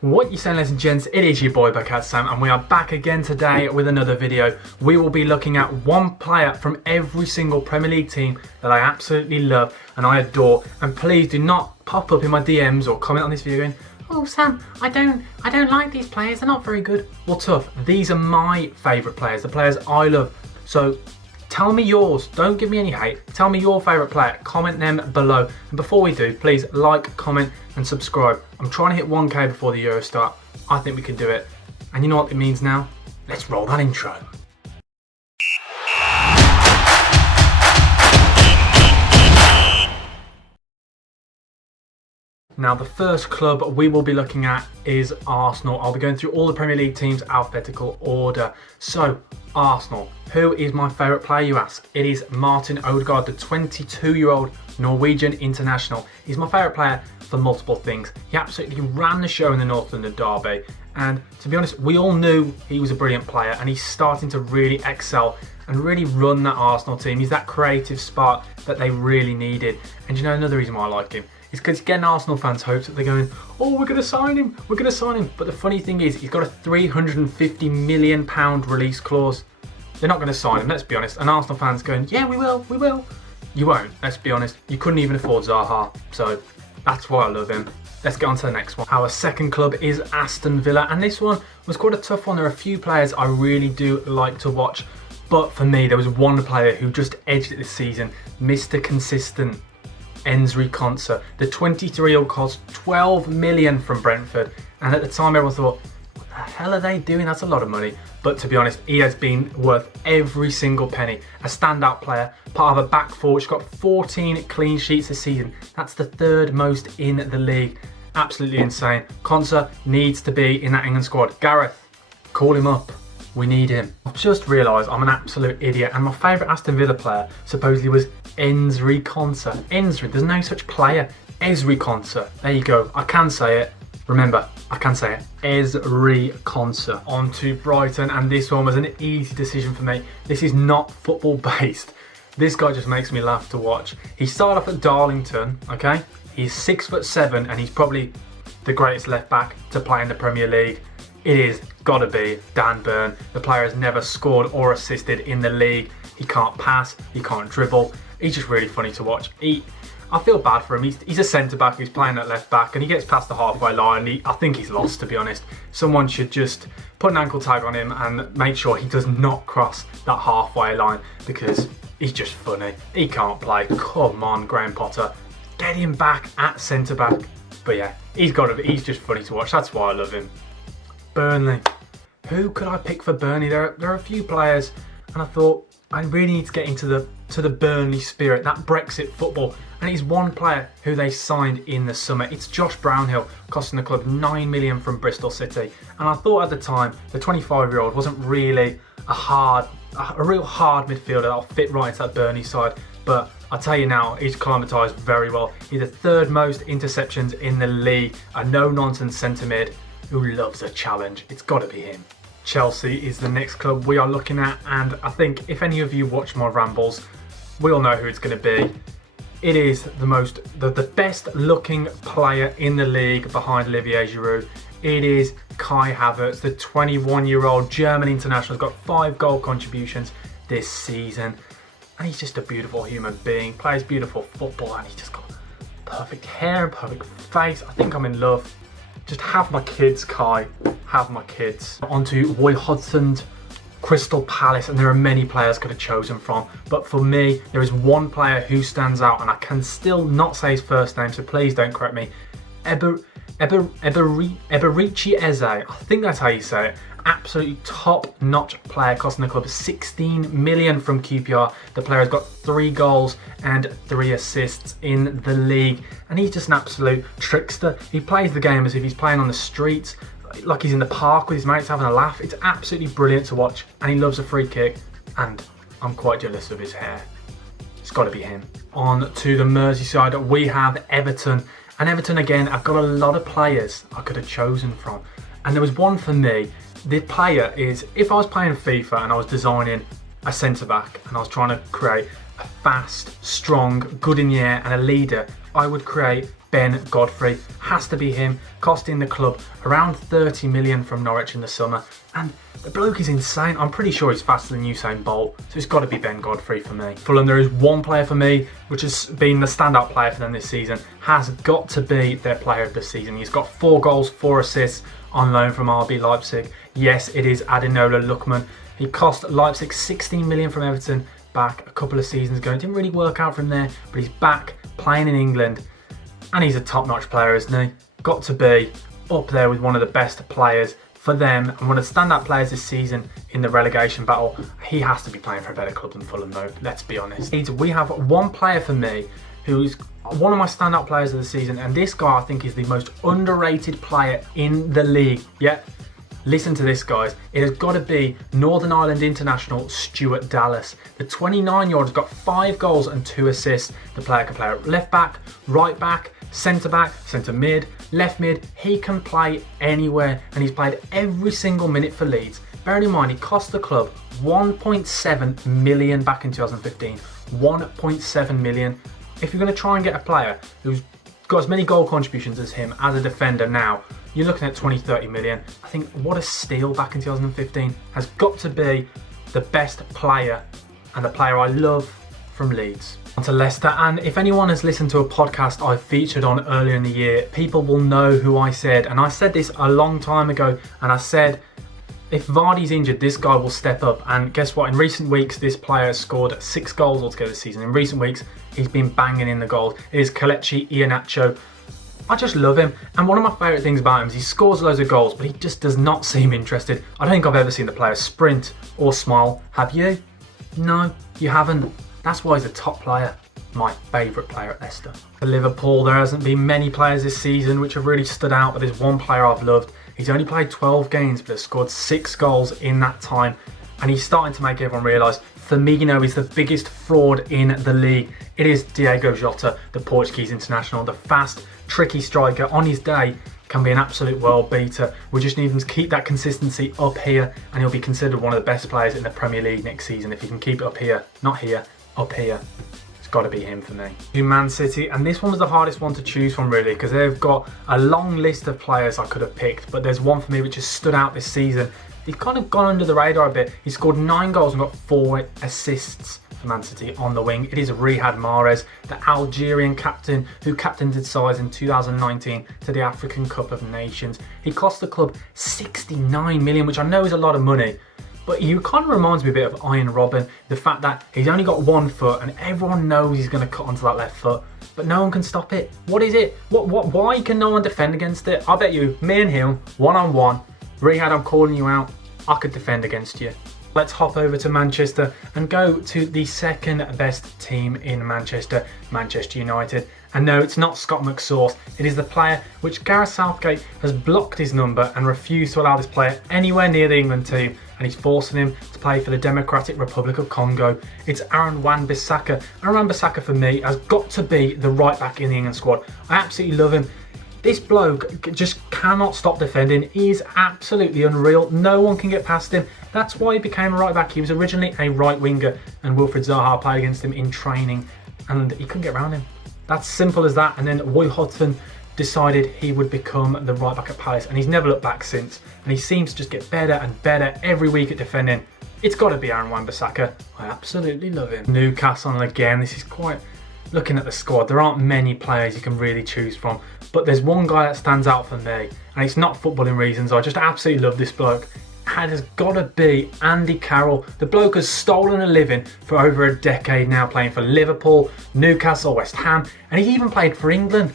What you saying, ladies and gents? It is your boy BucketHatSam, and we are back again today with another video. We will be looking at one player from every single Premier League team that I absolutely love and I adore. And please do not pop up in my DMs or comment on this video going, "Oh Sam, I don't like these players, they're not very good." Well, tough. These are my favourite players, the players I love. So tell me yours. Don't give me any hate. Tell me your favourite player. Comment them below. And before we do, please like, comment and subscribe. I'm trying to hit 1K before the Euro start. I think we can do it. And you know what it means now? Let's roll that intro. Now, the first club we will be looking at is Arsenal. I'll be going through all the Premier League teams alphabetical order. So, Arsenal. Who is my favourite player, you ask? It is Martin Odegaard, the 22-year-old Norwegian international. He's my favourite player for multiple things. He absolutely ran the show in the North London derby. And to be honest, we all knew he was a brilliant player, and he's starting to really excel and really run that Arsenal team. He's that creative spark that they really needed. And you know, another reason why I like him is because he's getting Arsenal fans' hopes that they're going, "Oh, we're going to sign him, we're going to sign him." But the funny thing is, he's got a £350 million release clause. They're not going to sign him, let's be honest. And Arsenal fans going, "Yeah, we will, we will." You won't, let's be honest. You couldn't even afford Zaha, so that's why I love him. Let's get on to the next one. Our second club is Aston Villa, and this one was quite a tough one. There are a few players I really do like to watch, but for me, there was one player who just edged it this season, Mr. Consistent. Enzri Konsa. The 23-year-old cost 12 million from Brentford, and at the time everyone thought, what the hell are they doing? That's a lot of money. But to be honest, he has been worth every single penny. A standout player, part of a back four. He's got 14 clean sheets this season. That's the third most in the league. Absolutely insane. Konsa needs to be in that England squad. Gareth, call him up. We need him. I've just realised I'm an absolute idiot, and my favourite Aston Villa player supposedly was Enzri Konsa. Enzri, there's no such player. Ezri Konsa. There you go. I can say it. Remember, I can say it. Ezri Konsa. On to Brighton, and this one was an easy decision for me. This is not football based. This guy just makes me laugh to watch. He started off at Darlington, okay? He's 6'7", and he's probably the greatest left back to play in the Premier League. It is gotta be Dan Burn. The player has never scored or assisted in the league. He can't pass, he can't dribble. He's just really funny to watch. I feel bad for him. He's a centre-back who's playing at left-back, and he gets past the halfway line. I think he's lost, to be honest. Someone should just put an ankle tag on him and make sure he does not cross that halfway line, because he's just funny. He can't play. Come on, Graham Potter. Get him back at centre-back. But yeah, he's just funny to watch. That's why I love him. Burnley. Who could I pick for Burnley? There are a few players, and I thought I really need to get into the Burnley spirit, that Brexit football. And he's one player who they signed in the summer. It's Josh Brownhill, costing the club 9 million from Bristol City. And I thought at the time, the 25-year-old wasn't really a real hard midfielder that'll fit right into that Burnley side. But I tell you now, he's acclimatised very well. He's the third most interceptions in the league. A no-nonsense centre mid who loves a challenge. It's got to be him. Chelsea is the next club we are looking at, and I think if any of you watch my rambles, we all know who it's going to be. It is the best looking player in the league behind Olivier Giroud. It is Kai Havertz, the 21-year-old German international. Has got 5 goal contributions this season, and he's just a beautiful human being. Plays beautiful football, and he's just got perfect hair and perfect face. I think I'm in love. Just have my kids, Kai. Have my kids. On to Roy Hodgson's Crystal Palace, and there are many players I could have chosen from, but for me there is one player who stands out, and I can still not say his first name, so please don't correct me. Eberici Eze, I think that's how you say it. Absolutely top-notch player, costing the club 16 million from QPR. The player has got 3 goals and 3 assists in the league, and he's just an absolute trickster. He plays the game as if he's playing on the streets, like he's in the park with his mates having a laugh. It's absolutely brilliant to watch, and he loves a free kick, and I'm quite jealous of his hair. It's got to be him. On to the Merseyside, we have Everton, and Everton again, I've got a lot of players I could have chosen from, and there was one for me. The player is, if I was playing FIFA and I was designing a centre-back and I was trying to create a fast, strong, good in the air and a leader, I would create Ben Godfrey. Has to be him, costing the club around 30 million from Norwich in the summer. And the bloke is insane. I'm pretty sure he's faster than Usain Bolt, so it's got to be Ben Godfrey for me. Fulham, there is one player for me, which has been the standout player for them this season, has got to be their player of the season. He's got 4 goals, 4 assists on loan from RB Leipzig. Yes, it is Ademola Lookman. He cost Leipzig 16 million from Everton back a couple of seasons ago. It didn't really work out from there, but he's back playing in England, and he's a top-notch player, isn't he? Got to be up there with one of the best players for them and one of the standout players this season in the relegation battle. He has to be playing for a better club than Fulham though, let's be honest. We have one player for me who's one of my standout players of the season, and this guy I think is the most underrated player in the league. Yeah, listen to this, guys. It has got to be Northern Ireland international Stuart Dallas. The 29-year-old has got 5 goals and 2 assists. The player can play left back, right back, centre mid, left mid. He can play anywhere, and he's played every single minute for Leeds. Bearing in mind, he cost the club 1.7 million back in 2015. 1.7 million. If you're going to try and get a player who's got as many goal contributions as him as a defender now, you're looking at 20-30 million. I think what a steal back in 2015. Has got to be the best player and the player I love from Leeds. On to Leicester, and if anyone has listened to a podcast I featured on earlier in the year, people will know who I said, and I said this a long time ago, and I said if Vardy's injured, this guy will step up. And guess what? In recent weeks, this player has scored 6 goals altogether this season. In recent weeks, he's been banging in the goals. It is Kelechi Iheanacho. I just love him. And one of my favourite things about him is he scores loads of goals, but he just does not seem interested. I don't think I've ever seen the player sprint or smile. Have you? No, you haven't. That's why he's a top player. My favourite player at Leicester. For Liverpool, there hasn't been many players this season which have really stood out, but there's one player I've loved. He's only played 12 games, but has scored 6 goals in that time. And he's starting to make everyone realise Firmino is the biggest fraud in the league. It is Diogo Jota, the Portuguese international, the fast, tricky striker. On his day, can be an absolute world beater. We just need him to keep that consistency up here, and he'll be considered one of the best players in the Premier League next season if he can keep it up here. Not here, up here. It's got to be him for me. To Man City, and this one was the hardest one to choose from really, because they've got a long list of players I could have picked, but there's one for me which has stood out this season. He's kind of gone under the radar a bit. He scored 9 goals and got 4 assists for Man City on the wing. It is Riyad Mahrez, the Algerian captain who captained his side in 2019 to the African Cup of Nations. He cost the club 69 million, which I know is a lot of money, but he kind of reminds me a bit of Ian Robben. The fact that he's only got 1 foot and everyone knows he's going to cut onto that left foot, but no one can stop it. What is it? Why can no one defend against it? I bet you, me and him, one-on-one, Riyad, I'm calling you out. I could defend against you. Let's hop over to Manchester and go to the second best team in Manchester, Manchester United. And no, it's not Scott McSauce. It is the player which Gareth Southgate has blocked his number and refused to allow this player anywhere near the England team, and he's forcing him to play for the Democratic Republic of Congo. It's Aaron Wan-Bissaka. Aaron Wan-Bissaka for me has got to be the right back in the England squad. I absolutely love him. This bloke just cannot stop defending. He's absolutely unreal. No one can get past him. That's why he became a right back. He was originally a right winger, and Wilfried Zaha played against him in training, and he couldn't get around him. That's simple as that. And then Roy Hodgson decided he would become the right back at Palace, and he's never looked back since. And he seems to just get better and better every week at defending. It's got to be Aaron Wan-Bissaka. I absolutely love him. Newcastle again. This is quite... Looking at the squad, there aren't many players you can really choose from, but there's one guy that stands out for me, and it's not footballing reasons. I just absolutely love this bloke. It has got to be Andy Carroll. The bloke has stolen a living for over a decade now, playing for Liverpool, Newcastle, West Ham, and he even played for England.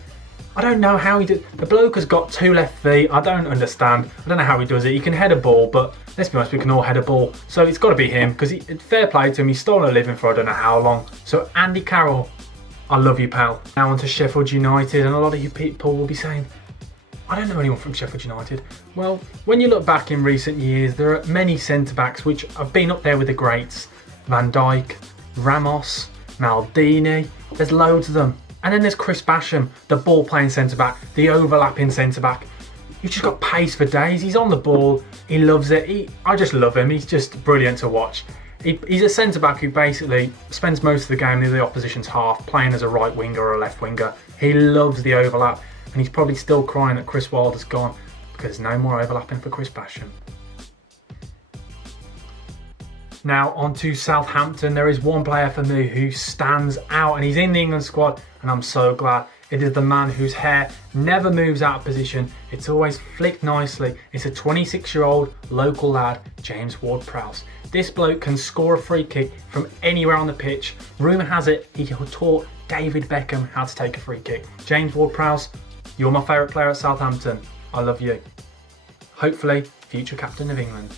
I don't know how he did. The bloke has got 2 left feet. I don't understand. I don't know how he does it. He can head a ball, but let's be honest, we can all head a ball. So it's got to be him, because fair play to him. He's stolen a living for I don't know how long. So Andy Carroll, I love you, pal. Now on to Sheffield United, and a lot of you people will be saying, I don't know anyone from Sheffield United. Well, when you look back in recent years, there are many centre-backs which have been up there with the greats. Van Dijk, Ramos, Maldini, there's loads of them. And then there's Chris Basham, the ball-playing centre-back, the overlapping centre-back. He's just got pace for days. He's on the ball. He loves it. I just love him. He's just brilliant to watch. He's a centre-back who basically spends most of the game near the opposition's half, playing as a right winger or a left winger. He loves the overlap, and he's probably still crying that Chris Wilder's gone because there's no more overlapping for Chris Basham. Now on to Southampton. There is one player for me who stands out, and he's in the England squad, and I'm so glad. It is the man whose hair never moves out of position. It's always flicked nicely. It's a 26-year-old local lad, James Ward-Prowse. This bloke can score a free kick from anywhere on the pitch. Rumour has it he taught David Beckham how to take a free kick. James Ward-Prowse, you're my favourite player at Southampton. I love you. Hopefully, future captain of England.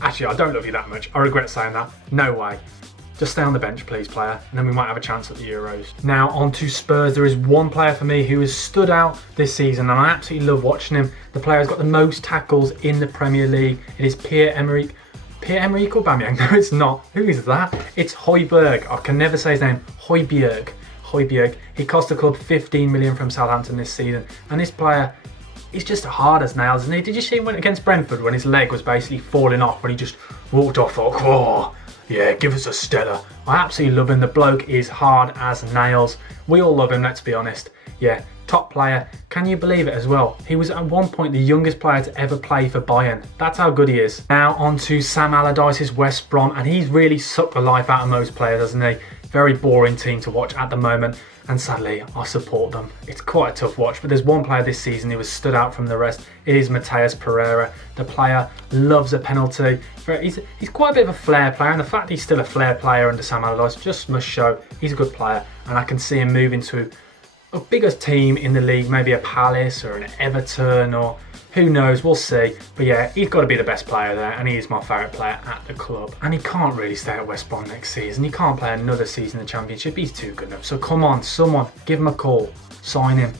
Actually, I don't love you that much. I regret saying that. No way. Just stay on the bench, please, player, and then we might have a chance at the Euros. Now, on to Spurs. There is one player for me who has stood out this season, and I absolutely love watching him. The player has got the most tackles in the Premier League. It is Pierre-Emerick Aubameyang. No, it's not. Who is that? It's Højbjerg. I can never say his name. Højbjerg. He cost the club 15 million from Southampton this season, and this player, he's just hard as nails, isn't he? Did you see him against Brentford when his leg was basically falling off when he just walked off like, oh, yeah, give us a Stella. I absolutely love him. The bloke is hard as nails. We all love him, let's be honest. Yeah, top player. Can you believe it as well? He was at one point the youngest player to ever play for Bayern. That's how good he is. Now on to Sam Allardyce's West Brom, and he's really sucked the life out of most players, hasn't he? Very boring team to watch at the moment, and sadly I support them. It's quite a tough watch, but there's one player this season who has stood out from the rest. It is Matheus Pereira. The player loves a penalty. He's quite a bit of a flair player, and the fact he's still a flair player under Sam Allardyce just must show he's a good player, and I can see him moving to a bigger team in the league, maybe a Palace or an Everton, or who knows, we'll see. But yeah, he's got to be the best player there, and he is my favourite player at the club. And he can't really stay at West Brom next season. He can't play another season in the Championship. He's too good enough. So come on, someone, give him a call. Sign him.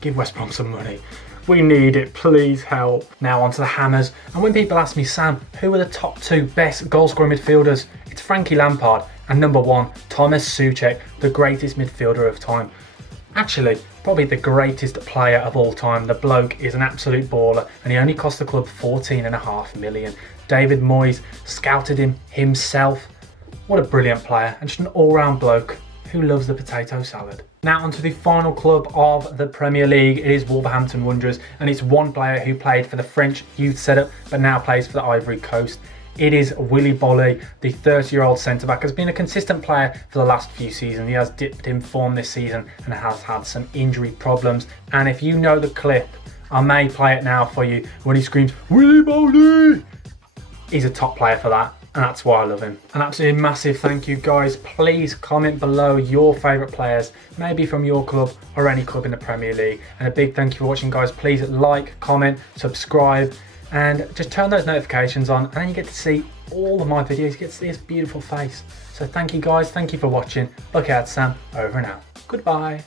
Give West Brom some money. We need it, please help. Now on to the Hammers. And when people ask me, Sam, who are the top two best goal-scoring midfielders? It's Frankie Lampard and number one, Thomas Souček, the greatest midfielder of time. Actually, probably the greatest player of all time. The bloke is an absolute baller, and he only cost the club 14.5 million. David Moyes scouted him himself. What a brilliant player, and just an all-round bloke who loves the potato salad. Now onto the final club of the Premier League. It is Wolverhampton Wanderers, and it's one player who played for the French youth setup but now plays for the Ivory Coast. It is Willy Boly, the 30-year-old centre-back, has been a consistent player for the last few seasons. He has dipped in form this season and has had some injury problems. And if you know the clip, I may play it now for you, when he screams, Willy Boly! He's a top player for that, and that's why I love him. An absolutely massive thank you, guys. Please comment below your favourite players, maybe from your club or any club in the Premier League. And a big thank you for watching, guys. Please like, comment, subscribe, and just turn those notifications on, and then you get to see all of my videos. You get to see this beautiful face. So thank you, guys. Thank you for watching. BucketHatSam over and out. Goodbye.